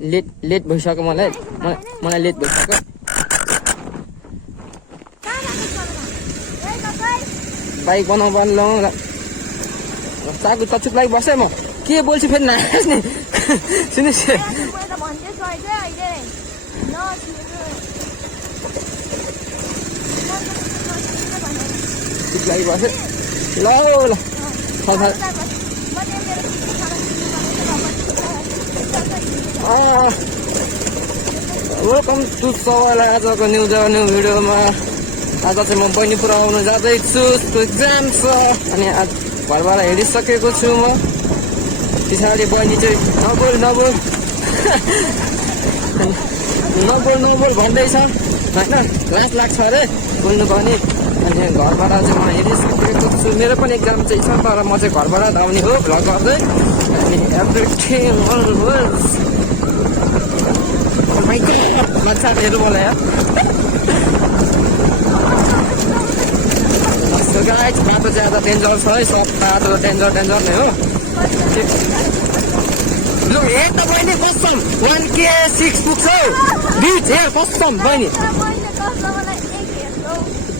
Late भइसक्यो मलाई late भइसक्यो बाइक बनाउनु चाकु चच्चुक लागि बसेँ म के बोल्छु फेरि नाच्ने सुन्नुहोस् लागि बसेँ ल वेलकम टु सवाल आजको न्यू भिडियोमा आज चाहिँ म बहिनीपुर आउनु जाँदैछु एक्जाम छ अनि आज घरबाट हिँडिसकेको छु म पछाडि बहिनी चाहिँ नबोल भन्दैछ होइन लाज लाग्छ अरे बोल्नु पनि अनि घरबाट चाहिँ म हिँडिसकेको छु मेरो पनि एक्जाम चाहिँ छ तर म चाहिँ घरबाट धाउने हो भ्लग गर्दै अनि एभ्रिथिङ मान्छेहरू बोलायो गाइस बाटो ज्यादा डेन्जर छ है सब बाटो डेन्जर नै हो लु हेर त बहिनी कसम 1K6 पुग्छ बिच हेर कसम बहिनी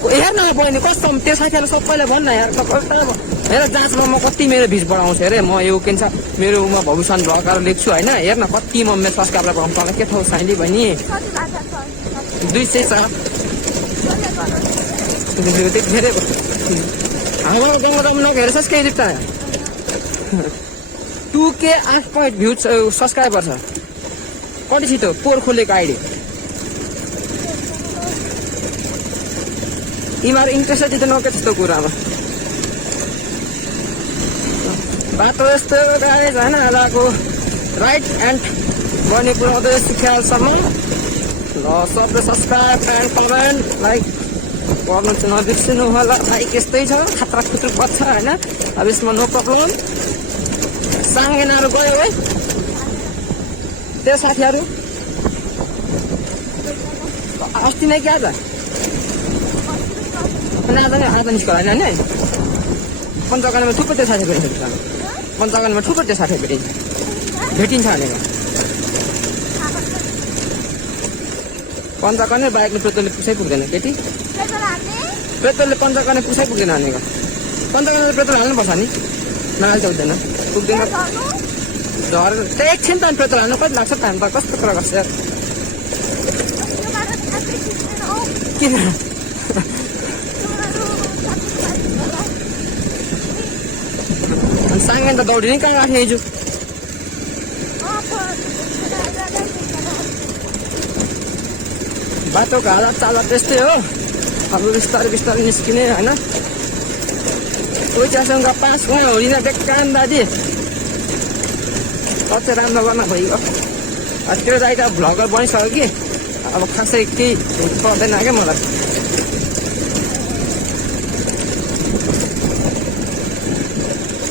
हेर न बहिनी कसम त्यो साथीहरू सबैलाई भन्न यार हेर जाँचमा म कति मेरो भिज बढाउँछु अरे म यो के भन्छ मेरो उमा भविष्य भ्लगहरू लेख्छु होइन हेर न कति म मेरो सब्सक्राइबर बढाउनु पर्छ के ठाउँ साइली बहिनी 207 धेरै हाम्रो गाउँमा नहेर सब्सक्राइब त 2K 8 भ्यू सब्सक्राइबर छ कति छिटो पोर खोलेको आइडी यिनीहरू इन्ट्रेस्टेड त नके त्यस्तो कुरामा बाटो यस्तो गाडी होइन यताको राइट एन्ड मणिपुर आउँदैछ ख्यालसम्म ल सबले सब्सक्राइब एन्ड कमेन्ट लाइक गर्नु चाहिँ नबिर्सिनु होला बाइक यस्तै छ खतरा खुत्रु पर्छ होइन अब यसमा नो प्रब्लम साङ्गेनाहरू गयो है त्यो साथीहरू अस्ति नै क्या त आज निस्क्यो होइन नि पञ्चकर्णमा थुप्रो त्यो साथी भेटिन्छ पञ्चकर्णमा थुप्रो त्यो साथी भेटिन्छ भनेको पञ्चकर्णे बाइकले पेट्रोलले पुसै पुग्दैन केटी पेट्रोलले पञ्चकर्णे पुसै पुग्दैन भनेको पञ्चकर्णले पेट्रोल हाल्नुपर्छ नि नहाल्छ हुँदैन पुग्दैन झर त्यही एकछिन त पेट्रोल हाल्नु कति लाग्छ टाइम त कस्तो कुरा गर्छ यार किन साङ्गे त दौडी नै कहाँ राख्ने हिजो बाटोको हालत चालत त्यस्तै हो अब बिस्तारै निस्किने होइन पैसासँग पास भयो होलिन बेकान दादी अझै राम्रो गर्न भइगयो त्यो दाइ त भ्लगर बनिसक्यो कि अब खासै केही पर्दैन क्या मलाई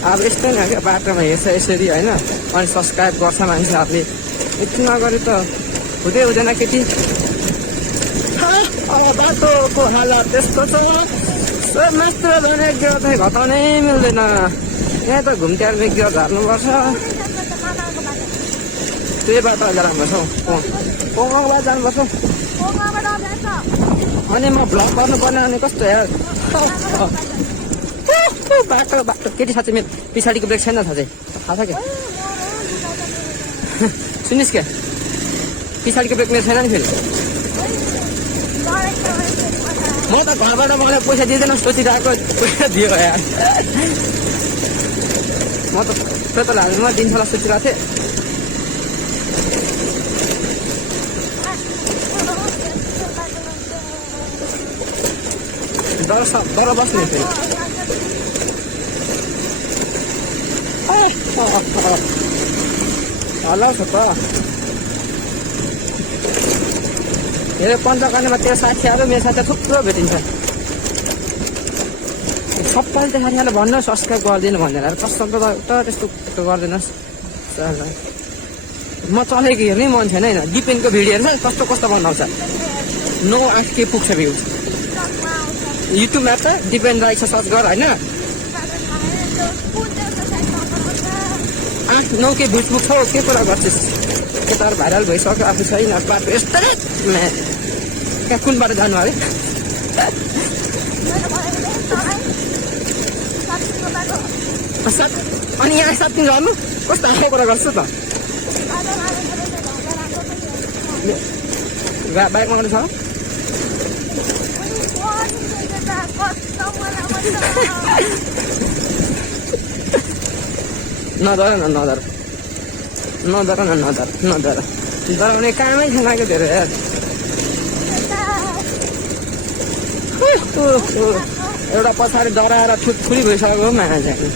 अब यस्तै न क्या बाटोमा हेर्छ यसरी होइन अनि सब्सक्राइब गर्छ मान्छेहरूले यति नगरी त हुँदैन केटी अब बाटोको हालत त्यस्तो छ मात्र भने गिर चाहिँ घटाउनै मिल्दैन यहाँ त घुम्टिएर गिर झार्नुपर्छ त्यही बाटो अहिले राम्रो छ पोङबाट जानुपर्छ अनि म भ्लग गर्नुपर्ने अनि कस्तो यार बाटो केटी साँच्चै मेरो पछाडिको ब्रेक छैन थाहा छ क्या सुनिस् क्या पछाडिको ब्रेक मेरो छैन नि फेरि म त घरबाट मलाई पैसा दिँदैन सोचिरहेको पैसा दियो यार म त पेट्रोल हाल्नुमा दिन्छ होला सोचिरहेको थिएँ डर बस्ने फेरि हल्लाउँछ त हेर पञ्चकर्णेमा त्यो साथीहरू मेरो साथी थुप्रो भेटिन्छ सबैले त्यो साथीहरूलाई भन्नु सब्सक्राइब गरिदिनु भन्दैन कस्तो त त्यस्तो गरिदिनुहोस् म चलेको हेर्नै मन छैन होइन डिपेन्डको भिडियो हेर्छ कस्तो बनाउँछ 9-8K पुग्छ भ्यू युट्युबमा त डिपेन्ड रहेछ सर्च गर होइन 8-9 के भिड पुग्छौ के कुरा गर्छस् केटाहरू भाइरल भइसक्यो आफू छैन बाटो यस्तो कहाँ कुनबाट जानु अरे अनि यहाँ 7 दिन जानु कस्तो आएको कुरा गर्छु त बाइकमा गर्नु छ नडर डराउने कामै छैन क्या धेरै यार एउटा पछाडि डराएर ठुली भइसक्यो माया चाहिँ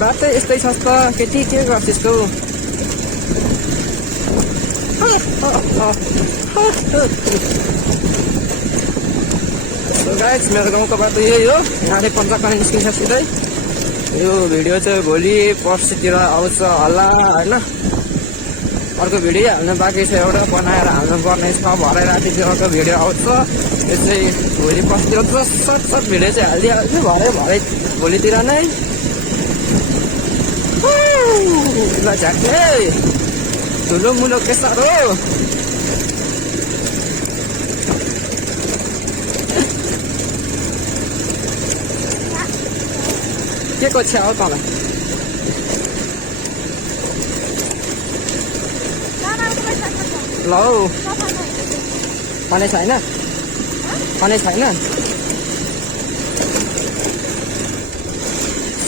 बाटो यस्तै छ त केटी के गर्छस् तँ गाइस मेरो गाउँको बाटो यही हो यहाँले पञ्चाकनी निस्किन्छ सिधै यो भिडियो चाहिँ भोलि पर्सितिर आउँछ होला होइन अर्को भिडियो हाल्नु बाँकी छ एउटा बनाएर हाल्नु पर्ने छ भरे रातितिर अर्को भिडियो आउँछ यो चाहिँ भोलि पर्सितिर सट भिडियो चाहिँ हालिदिइहाल्छु भरे भोलितिर नै ल झाके ठुलो मुलो के साह्रो के को छ्या हो तँलाई ल हौ भने छैन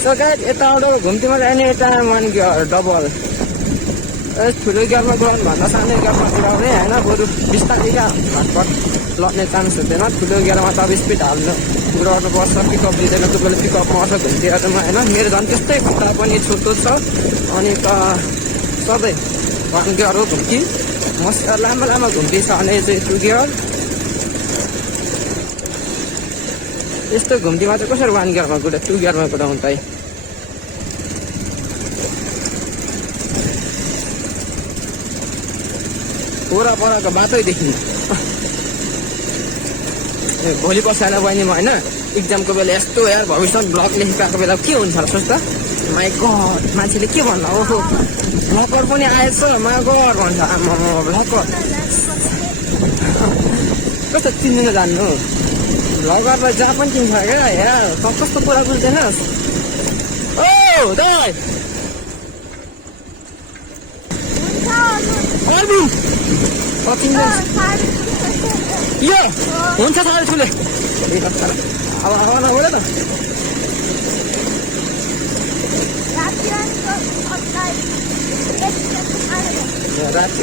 सो गाइस यताबाट घुम्तीमा जाने यता मान डबल ठुलो गियरमा गयो भन्दा सानो गियरमा पुऱ्याउने होइन बरु बिस्तारै क्या घटपट लड्ने चान्स हुँदैन ठुलो गियरमा त अब स्पिड हाल्नु गर्नुपर्छ पिकअप दिँदैन कोही बेला पिकअपमा आउँछ घुम्तीहरूमा होइन मेरो झन् त्यस्तै खुट्टा पनि छोटो छ अनि त सधैँ 1 गियर हो घुम्ती मस्त लामो घुम्ती छ भने चाहिँ 2 गियर यस्तो घुम्तीमा चाहिँ कसरी 1 गियरमा कुदा 2 गियरमा कुदाउनु त परको बाटै देखिन्छ भोलि पर्सि आएर बहिनीमा होइन इक्जामको बेला यस्तो यार भविष्यमा ब्लग लेखिरहेको बेला के हुन्छ होला सोच त माई गड मान्छेले के भन्ला ओहो ब्लगर पनि आएछ माई गड भन्छ आमा ब्लगर कस्तो चिन्दिन जान्नु ब्लगरलाई जहाँ पनि चिन्छ क्या यार कस्तो कुरा बुझ्दैनस् ओ दाइ यो हुन्छ साह्रै ठुलो अब हावा नगर्यो त राति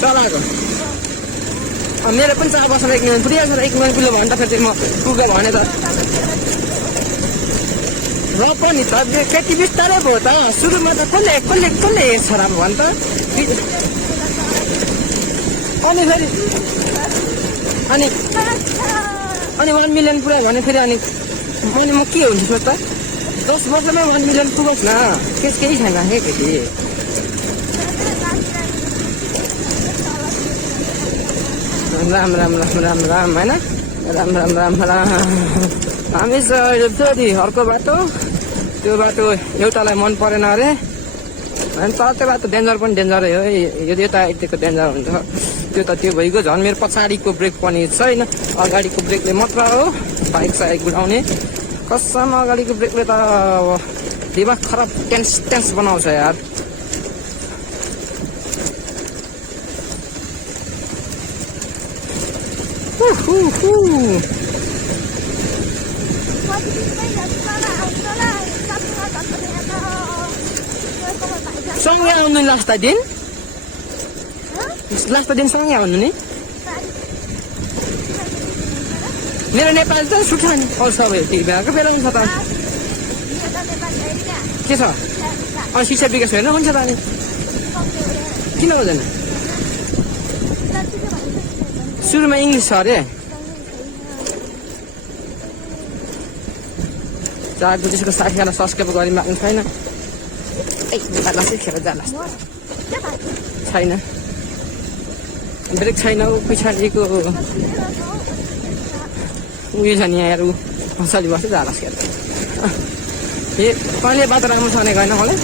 चलाएको मेरो पनि 4 वर्षमा 1 मिनट पुगिहाल्छ 1 मिनट किलो भन्दाखेरि म पुगेँ भने त र पनि त केटी बिस्तारै भयो त सुरुमा त कसले हेर्छ र भन् त अनि फेरि अनि 1 मिलियन पुऱ्यायो भने फेरि अनि म के हुन्छ त 10 वर्षमै 1 मिलियन पुगोस् न केही छैन हे केटी राम होइन राम हामी चाहिँ फेरि अर्को बाटो त्यो बाटो एउटालाई मन परेन अरे अनि तर त्यो बाटो डेन्जर पनि डेन्जरै हो यता यतिको डेन्जर हुन्छ त्यो त त्यो भइगयो झन् मेरो पछाडिको ब्रेक पनि छैन अगाडिको ब्रेकले मात्र हो बाइक साइक गुडाउने कसम अगाडिको ब्रेकले त दिमाग खराब टेन्स बनाउँछ यार सँगै आउनु लास्ट दिन सँगै आउनु नि मेरो नेपाली त सुठा नि सबै बिहाको बेला हुन्छ त के छ शिक्षा विकास होइन हुन्छ त अनि किन हुँदैन सुरुमा इङ्ग्लिस छ अरे 4 बजीको 60 सब्सक्राइब गरी माग्नु छैन खेर जाला छैन ब्रेक छैन पछाडिको उयो छ नि यहाँ मसाली बस्छ जाला के ए कहिले बाटो राम्रो छ भने गएन मलाई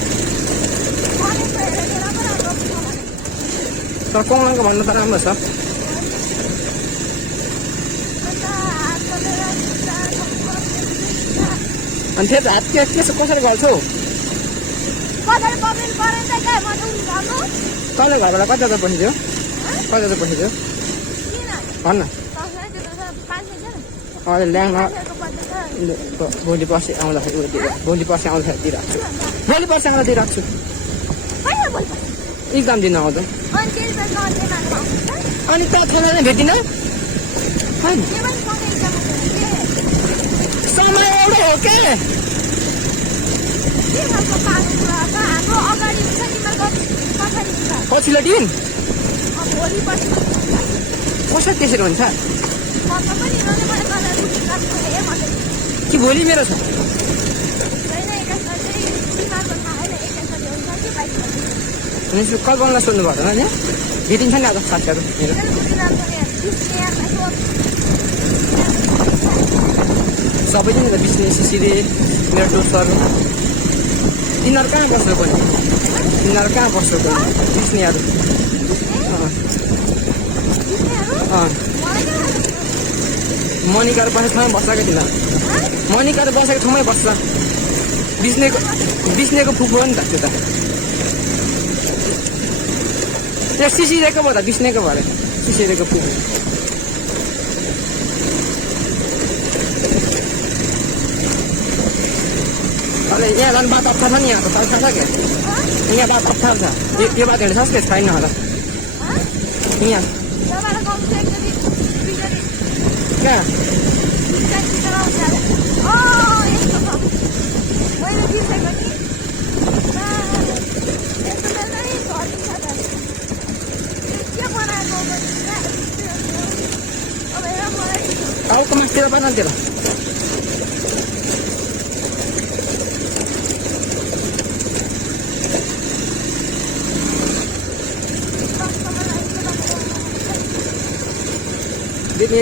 तर कमानको भन्नु त राम्रो छ अनि त्यो हात के कसरी गर्छौ तँले घरबाट कति हजार पठाइदियो कति हजार पठाइदियो भन्न अहिले ल्याउन भोलि पर्सि आउँदाखेरि भोलि पर्सि आउँदाखेरि दिइरहेको छु भोलि पर्सि आउँदा दिइरहेको छु इक्जाम दिन आउँदा अनि त थाहा भेटिन समय एउटै हो के पछिल्लो दिन कसरी त्यसरी हुन्छ कि भोलि मेरो छ कल्पनालाई सोध्नु पर्दैन नि भेटिन्छ नि आज साथीहरू मेरो सबैजना त बिस्ने सिसिरे मेरो दोस्तहरू तिनीहरू कहाँ बस्नु पर्ने तिनीहरू कहाँ बस्नु पर्ने बिस्नेहरू मनिकाहरू बसेको ठाउँमै बस्छ क्या तिनीहरू मनिकाहरू बसेको ठाउँमै बस्छ बिस्नेको फुफू हो नि त त्यो त त्यो सिसिरेको भयो त बिस्नेको भयो सिसिरेको फुफू अहिले यहाँ झन् बाटो अप्ठ्यारो छ नि यहाँको थाहा छ क्या यहाँ बाटो अप्ठ्यारो छ यो बाटो हिँड्छ सक्छ छैन होला यहाँ कहाँ टाउको माथितिर बनाउँथ्यो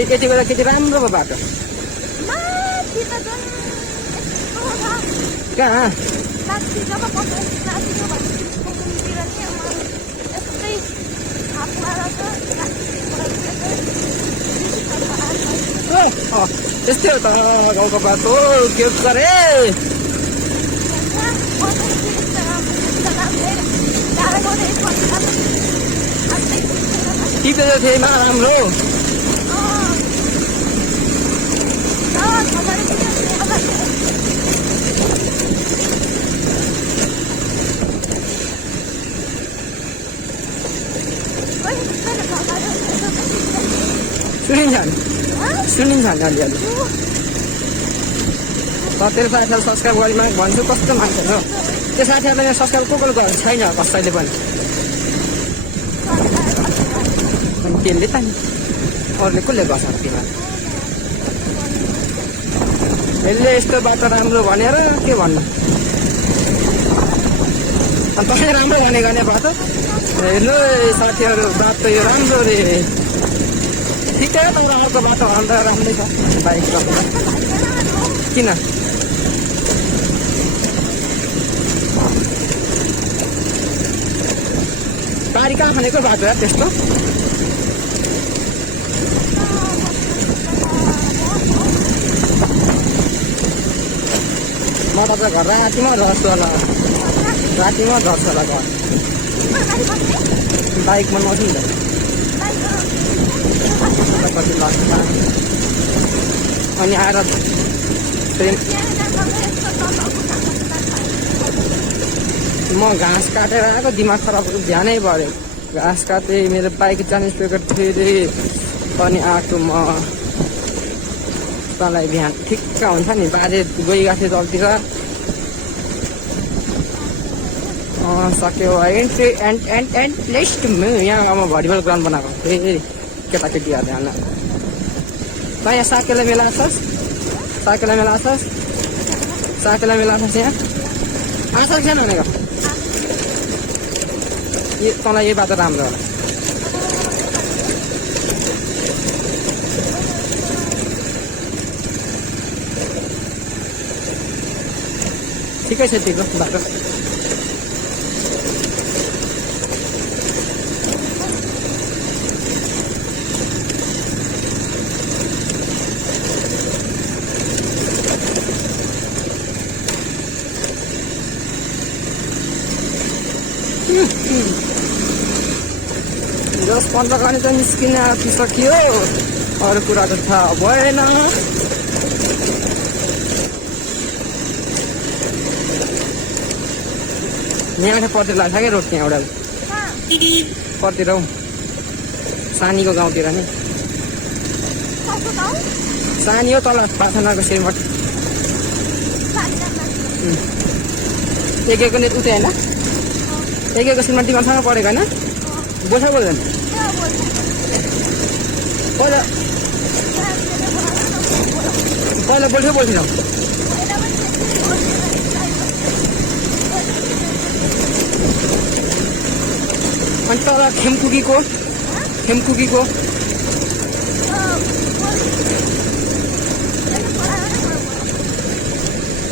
यति बेला त्यति राम्रो भयो बाटो कहाँ त्यस्तै हो त गाउँको बाटो के गरे टिपेको थिएन राम्रो सुनिन्छ नि अलिअलि तेरो साथीहरू सब्सक्राइब गरी भन्छु कस्तो मान्छे हो त्यो साथीहरूलाई सब्सक्राइब को गरेको छैन कसैले पनि अनि त्यसले त नि अरूले कसले गर्छ तिमीहरू यसले यस्तो बाटो राम्रो भनेर के भन्नु अनि तपाईँ राम्रो गर्ने बाटो हेर्नु साथीहरू बाटो यो राम्रो रे ठिकै हो तर अर्को बाटो भन्दा राम्रै छ बाइक किन बारी कहाँ खानेको बाटो यार त्यस्तो म त घर रातिमा झर्छु होला रातिमा झर्छु होला घर बाइकमा नछु नि कति लाग्छ अनि आएर ट्रेन म घाँस काटेर आएको दिमाग खराब ध्यानै पऱ्यो घाँस काटेँ मेरो बाइक जाने स्पिकर थियो अनि आएको म तँलाई बिहान ठिक्क हुन्छ नि बाजे गइरहेको थियो जल्तिर सक्यो एन्ड लेस्ट यहाँ म भलिबल ग्राउन्ड बनाएको फेरि केटाकेटीहरूले हाल्न त यहाँ साकेला मेला आछस् साकेला मेला आछस् साकेला मेला आछस् यहाँ आछस् छैन भनेको तँलाई यही बाटो राम्रो होला ठिकै छ यतिको बाटो। जस 15 गनी त निस्किन आँटिसक्यो, अरू कुरा त थाहा भएन। यहाँ पर्तिर लाग्छ क्या रोड त्यहाँ एउटा पर्तिर हौ, सानीको गाउँतिर नि। सानी हो तल प्रार्थनाको श्रीमठ एकको नेत उतै होइन, एकको श्रीमठ तिमीहरूसँग पढेको होइन? बोल्छ बोल्दैन पहिला पहिला बोल्थ्यो बोल्थेन? अनि तल खेमकुकीको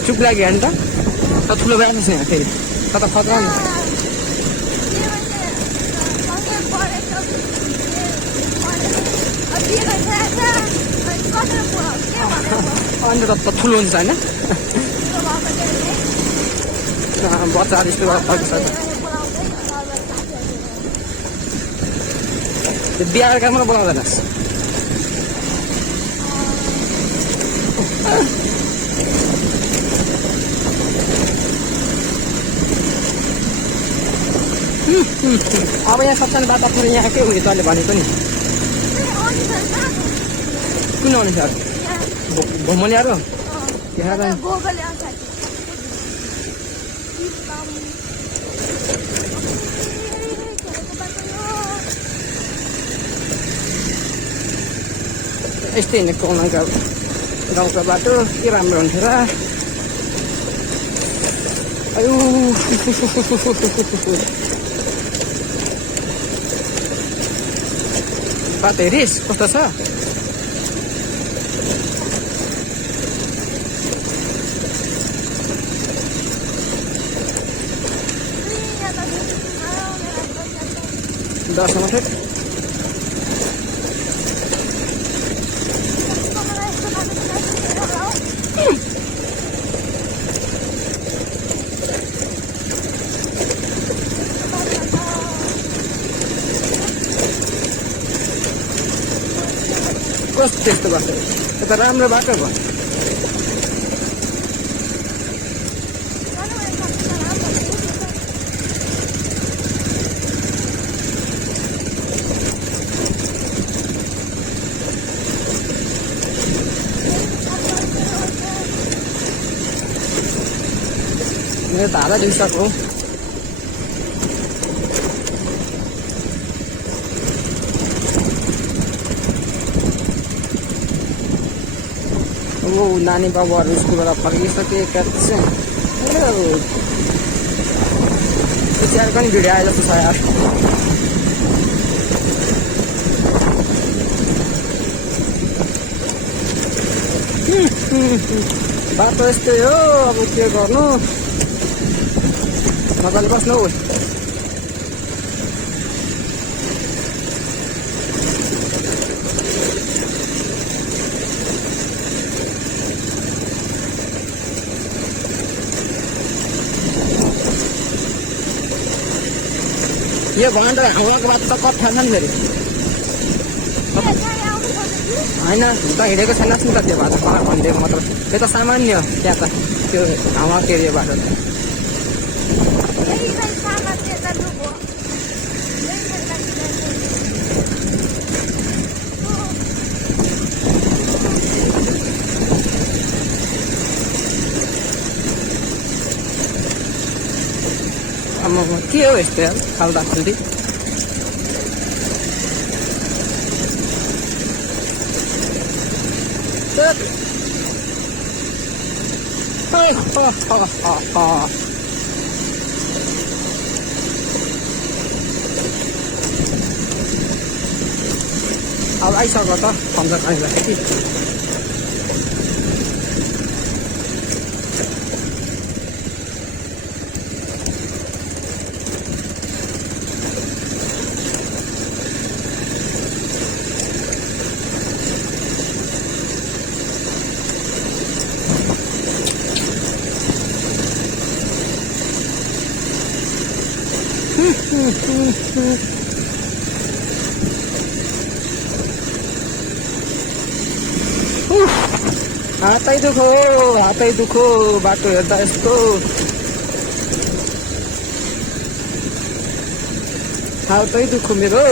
चुप लाग्यो नि त ठुलो भइहाल्छ यहाँ फेरि त खतरा नि। अन्त त ठुलो हुन्छ होइन, बच्चा जस्तो फर्किसक्छ। त्यो बिहार काममा बोलाउँदैनस्? अब यहाँ सबजना बाटापुर यहाँ के हुने तैँले भनेको नि? कुन अनुसार घुमनियारो यस्तै हिँडेको गाउँको बाटो के राम्रो हुन्थ्यो र। अयो बाटो हेरिस् कस्तो छ? दसमा थियो कस्तो त्यस्तो बाटो? यो त राम्रो बाटो भयो। मेरो त हालै दुइसक्यो। ओ नानी बाबुहरू स्कुलबाट फर्किसकेका चाहिँ चियार पनि भिडियो आयो जस्तो छ यार। बाटो यस्तै हो, अब के गर्नु, मजाले बस्नु हौ। यो भन त हावाको बाटो त कति छ नि फेरि होइन त हिँडेको छैनस् नि त त्यो बाटो भनिदिएको मात्र। त्यो त सामान्य त्यहाँ त त्यो हावा के अरे बाटो त। के हो यस्तो खाल्दा खाल्दी? अब आइसक्यो त खम्जा खाइरहेको कि हातै दुखो बाटो हेर्दा यस्तो हातै दुखो मेरो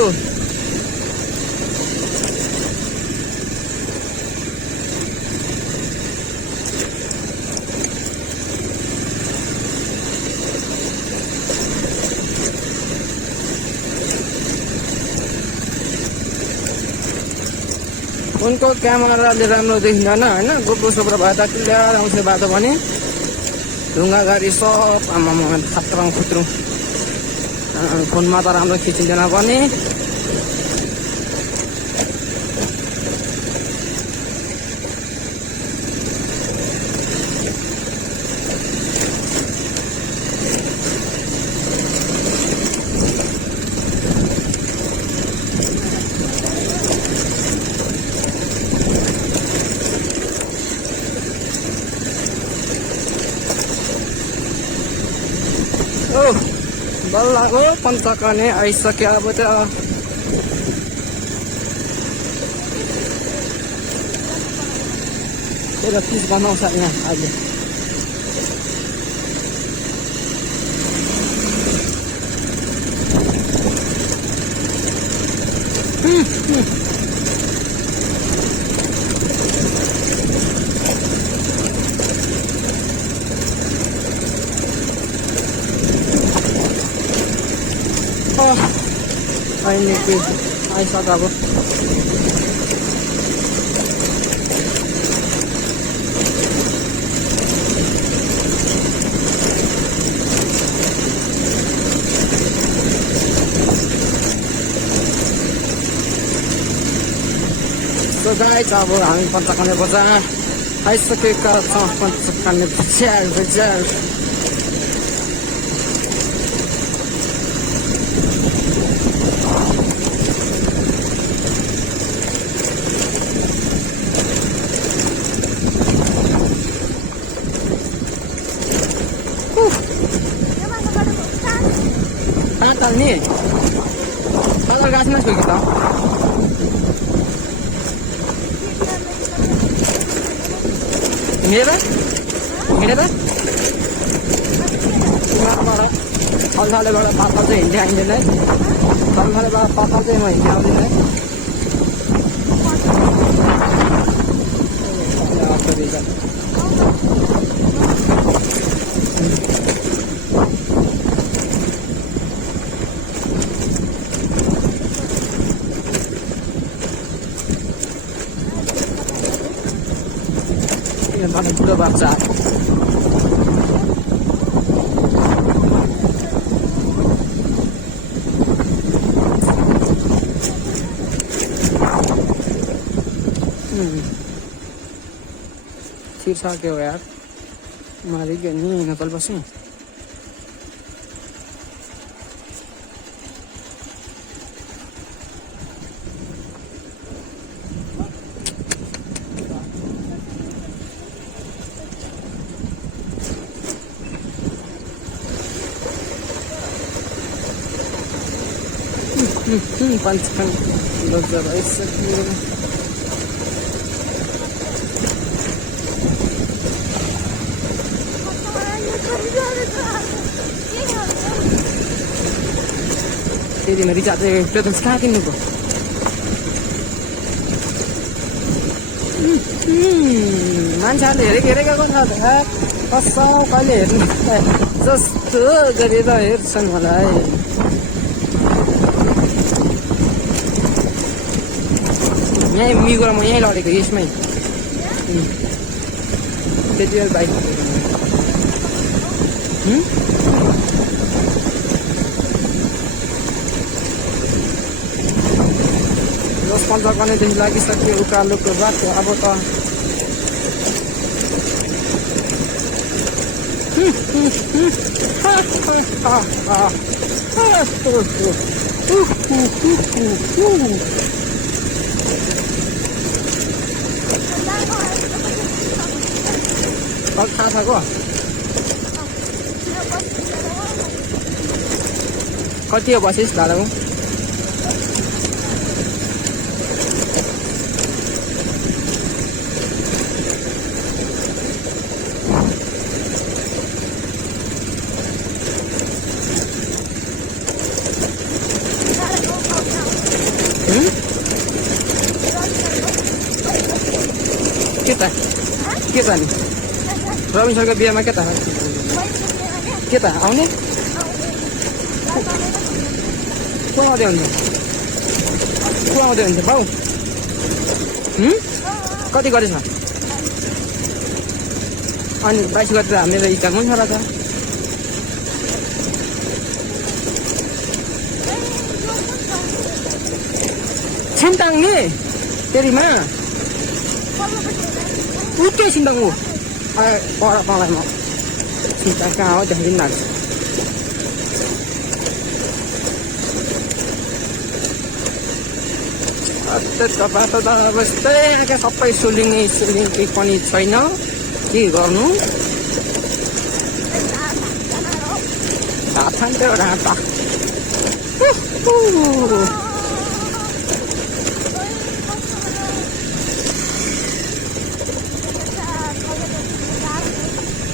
उनको क्यामेराले राम्रो देखिँदैन होइन गोप्रो सोप्रो भए त क्लियर आउँछ बाटो पनि ढुङ्गा गाडी सब आमामा खत्रौँ खुत्रौँ फोनमा त राम्रो खिचिँदैन पनि बल्ल हो पञ्चकने आइसक्यो अब त त्यही त 30 बनाउँछ यहाँ अहिले अहिले आइसक्यो अब So guys, अब हामी पञ्चकन्या बजार आइसकेका छौँ पञ्चकन्या बजार नि कलर गाछमा छु कि त हिँडेर थलथलेबाट पातल चाहिँ हिँड्दै आइँदैन है थलथलेबाट पातल चाहिँ म हिँड्दै आउँदैन है mana budak baca sisa ke yaar mari gani nakal basi Pantekan belajar Isaac ni. Jadi mari cak tu terus sekarang ni ko. मान्छेले हेरेका को थाहा छ कसो कहिले हेर्नु जस्तो गरेर हेर्छन् मलाई यहाँ मिगोरा म यहीँ लडेको यसमै त्यति बेला बाइक दस 15 गनेदेखि लागिसक्यो उकालोको बाटो अब त थाहा छ को कति हो बसिस भाडामा के त नि रविन सरको बिहामा के त आउने को आउँदै हुन्छ बाउ कति गरेछ अनि 22 गते हामीले इक्जाम हुन्छ र त छिन्ताङ नि तेरीमा उठ्यो छिन्ताङ ऊ पर पाउँलाई म छिन्ताङ कहाँ हो देखिदिनु लाग्छ बाटो त अब यस्तै सबै सुलिङै केही पनि छैन के गर्नु ढाँटा त्यो ढाँटा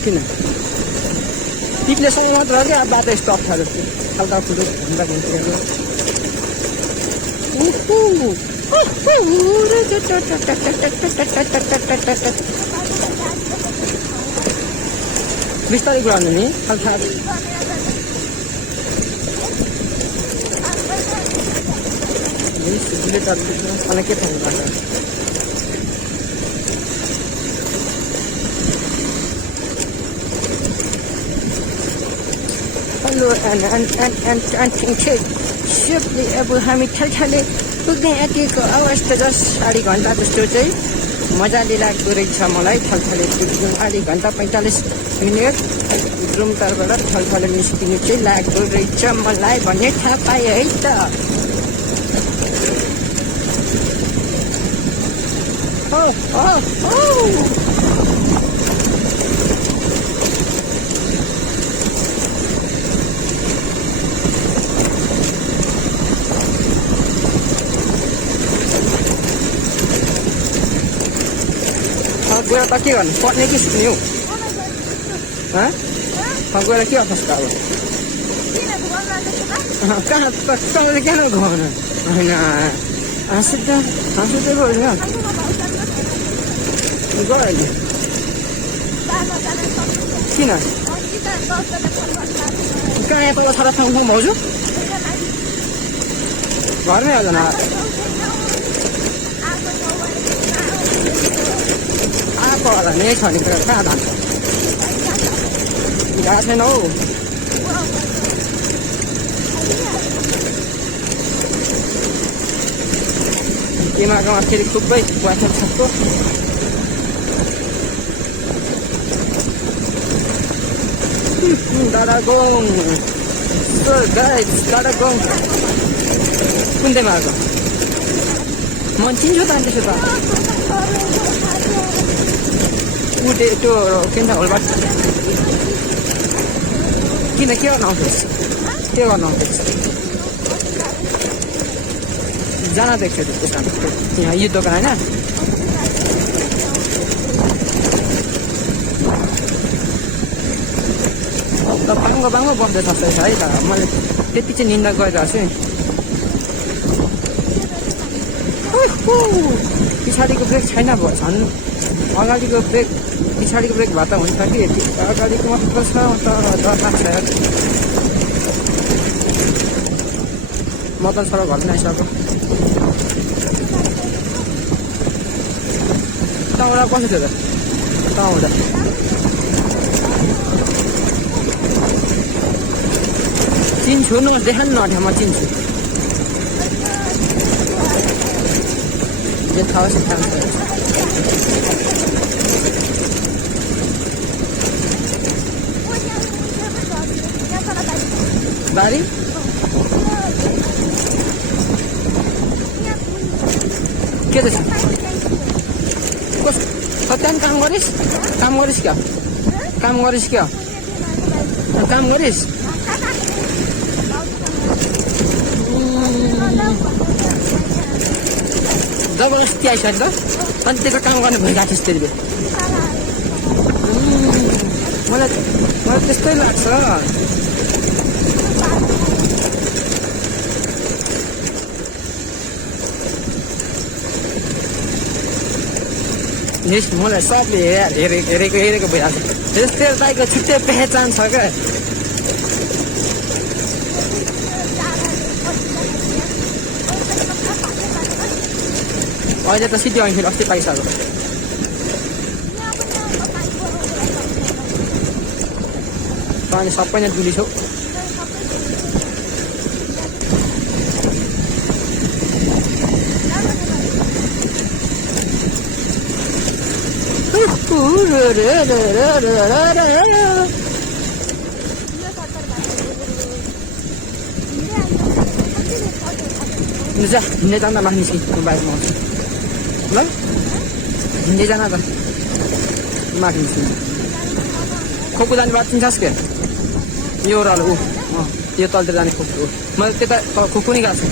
किन पिप्लेसँग मात्र हो क्या बाटो यस्तो अप्ठ्यारो खाल्टा फुटो घुम्दा बिस्तारै गुडाउनु नि खाल्टा के थाहा बाटो हेलो सेफली अब हामी ठल्ठाले पुग्ने आँटेको अवस्था जस्ट आधी घन्टा जस्तो चाहिँ मजाले लाग्दो रहेछ मलाई ठल्ठाले पुग्नु आधी घन्टा 45 मिनट रुम तर्फबाट ठल्ठाले निस्किनु चाहिँ लाग्दो रहेछ मलाई भन्ने थाहा पाएँ है त गएर त के गर्नु पढ्ने कि सुन्ने हो गएर के गर्छ त अब कहाँ तपाईँले किन घुमाउनु होइन हाँसु त होइन गर अहिले किन कहाँ यहाँ तल छाडा ठाउँ भाउजू घरमै आउँदैन आएको होला नै छ नि कहाँ धान्छ गएको छैन हौ केमाकोमा फेरि खुबै वाटर छक्को दादागोङ दादागोङ कुन चाहिँ आएको म चिन्छु त त्यसो त उठे त्यो के भन्छ होलबाट किन के गर्न आउँथ्योस् के गर्न आउँथ्योस् जान देख्छ त्यो दोकान यहाँ यो दोकान होइन त बाङ्गो बाङ्गो बस्दैछ है त मैले त्यति चाहिँ निन्दा गरिरहेको छु नि पछाडिको ब्रेक छैन भयो झन् अगाडिको ब्रेक पछाडिको ब्रेक भए त हुन्छ कि अगाडिको मात्र छ त डर लाग्छ म त सडक घरमा आइसक्यो त्यहाँबाट कसो थियो त त्यहाँबाट चिन्छु न देखा न म चिन्छु जे थाहा छ बारी के छ कति काम गरिस् क्या काम गरिस् जबरजस्ती आइसक्यो नि त अनि त्यसको काम गर्ने भइरहेको छ त्यति बेला मलाई त्यस्तै लाग्छ मलाई सबले हेरेको भइरहेको छ तेरो दाइको छुट्टै पहिचान छ क्या अहिले त सिटी आउँथ्यो अस्ति पाइसक्यो अनि सबै नै दुली छौ जा हिँड्दै जाँदा माथि निस्कि बाइकमा आउँछु ल हिँड्दै जान त माथि निस्कि खोकु जाने बाटो चिन्छस् क्या यो ओह्रालो यो तलतिर जाने खोकु हो मैले त्यता खोकु नि गएको छु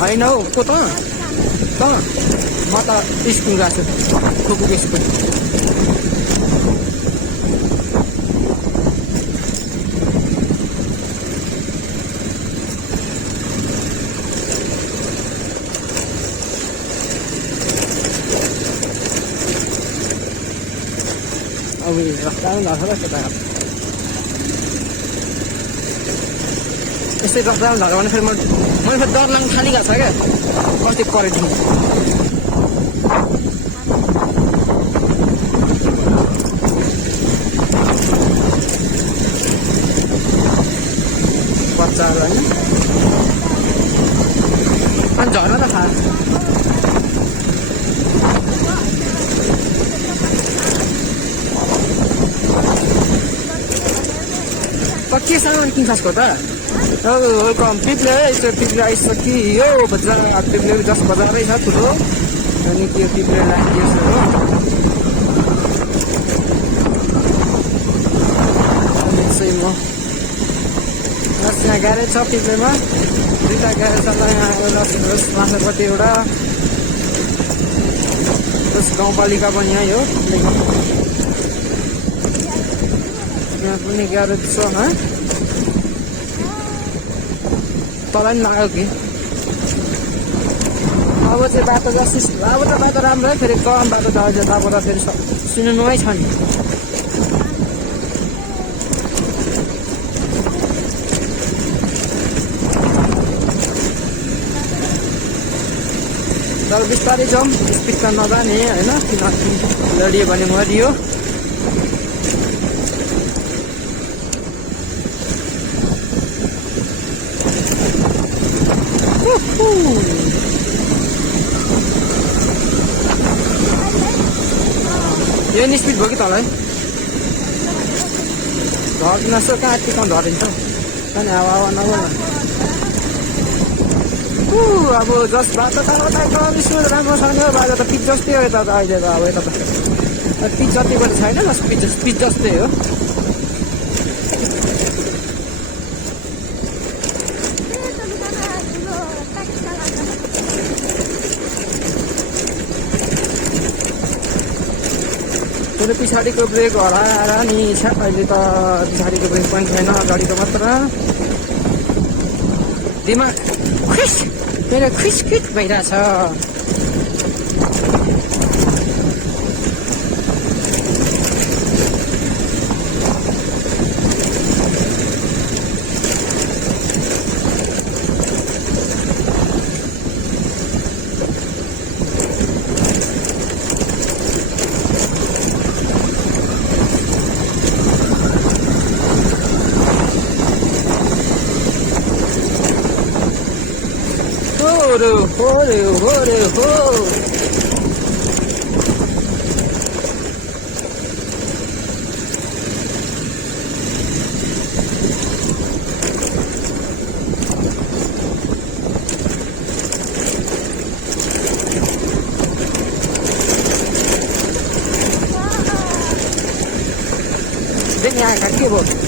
होइन हौ को त म त स्कुल गएको छु खोकुको स्कुल अब रास्ता पनि लाग्छ र त्यता यस्तै रास्ता पनि लाग्यो भने फेरि मैले फेरि डर लाग्नु थालिरहेको छ क्या कति परेदेखि बच्चाहरू होइन अनि झर्न त थाहा के सामान किन्छस् त पिप्ले यसो पिप्ले आइसक्यो बजार पिप्ले जस्ट बजारै छ ठुलो अनि त्यो पिप्ले लागिदियोस् हो अनि चाहिँ म यहाँ ग्यारेज छ पिप्लेमा दुईवटा ग्यारेज छ यहाँ माछापट्टि एउटा गाउँपालिका पनि यहीँ हो यहाँ पनि ग्यारेज छ तँलाई पनि लाग्यो कि अब चाहिँ बाटो जस्तो अब त बाटो राम्रै फेरि कम बाटो त अझ तबबाट फेरि सुन्नुमै छ नि तर बिस्तारै जाउँ स्पिडमा नजाने होइन किनकि लडियो भने मरियो यो नि स्पिड भयो कि तँलाई धर्दिन सो कहाँ टिकाउनु धरिन्छ अनि हावा नगर्नु अब जस बाटो त राम्रोसँग बाटो त पिच जस्तै हो यता त अहिले त अब यता त पिच जतिको त छैन बस पिच जस्तै हो मेरो पछाडिको ब्रेक हराएर नि छ अहिले त पछाडिको ब्रेक पनि छैन अगाडिको मात्र दिमाग खुस मेरो खुसखुस भइरहेछ हो देख यहाँ के भयो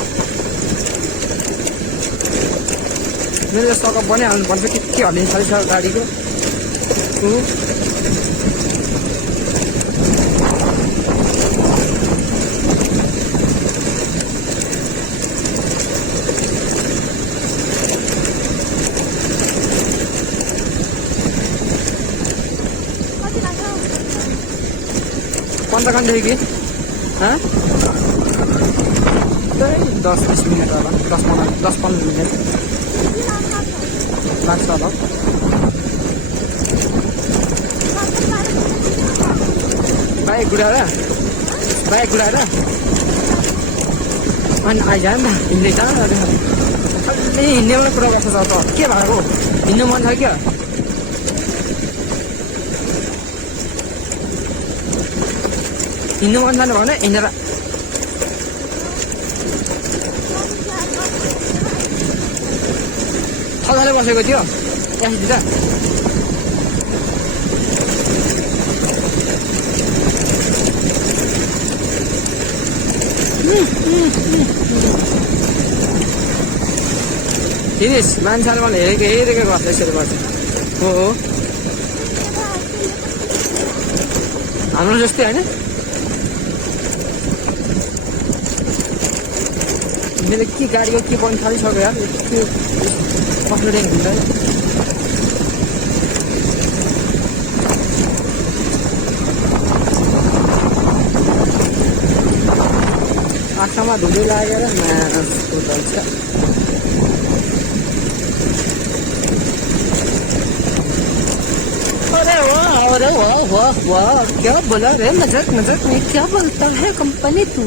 मेरो स्टकअप बनाइहाल्नु पर्छ के हालिन्छ छ गाडीको कन्देखि 10-20 मिनट होला 10-15 मिनट लाग्छ होला बाइक गुडाएर अनि आइज नि हिँड्दै जान हिँड्ने बेला कुरा गर्छ त के भएको हिँड्नु मन छ क्या हिँड्नु मन जानु भने हिँडेर थल्लाले बसेको थियो त्यहाँदेखि त हिरिस मान्छेले मलाई हेरेको गर्छ यसरी गर्छ हो हाम्रो जस्तै होइन मेरो के गाडीको के पनि थालिसक्यो यार त्यो कसले ड्याङ हुँदैन आँखामा धुलो लागेर मासुन्छ अरे वाह क्या बोला रे मजाक में क्या बोलता है कंपनी तू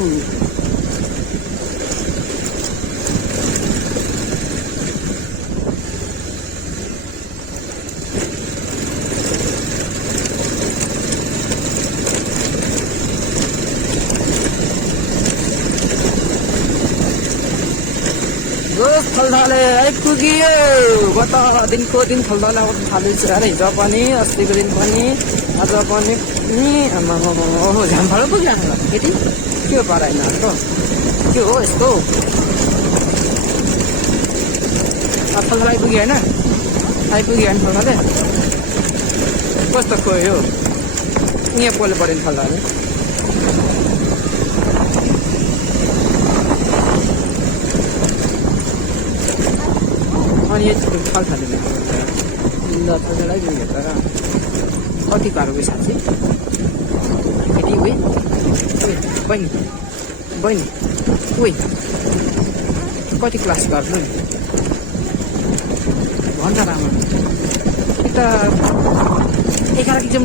थल्दाले आइपुग्यो गत दिनको दिन थल्दाले आउनु थालेछ अरे हिजो पनि अस्तिको दिन पनि आज पनि ओहो झामफालो पुग्यो केटी के हो पाराइन त के हो यस्तो थल्दाले आइपुग्यो होइन आइपुग्यो होइन थल्दाले कस्तो खोयो यहाँ पोल्नु पऱ्यो नि थल्दाले अनि यो थाल्थाल्यो ल थल्दालाई गयो तर कति पारो गयो साँच्चै केटी उयो बहिनी उयो कति क्लास गर्नु नि भन्छ राम्रो कि त 11 किसिम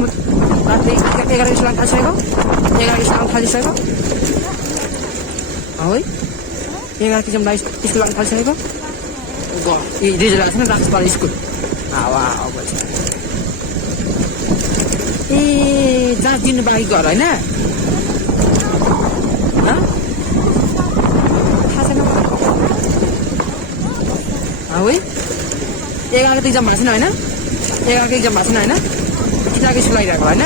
राति 11 किसिम थालिसकेको 11 किसिम थालिसकेको है 11 किसिम स्कुल थालिसकेको रिजल्ट आएको छैन राख्छ स्कुल हावा ए जाँच दिनु बाँकी घर होइन थाहा छैन है 11 इक्जाम भएको छैन होइन 11 इक्जाम भएको छैन होइन किताको स्कुल आइरहेको होइन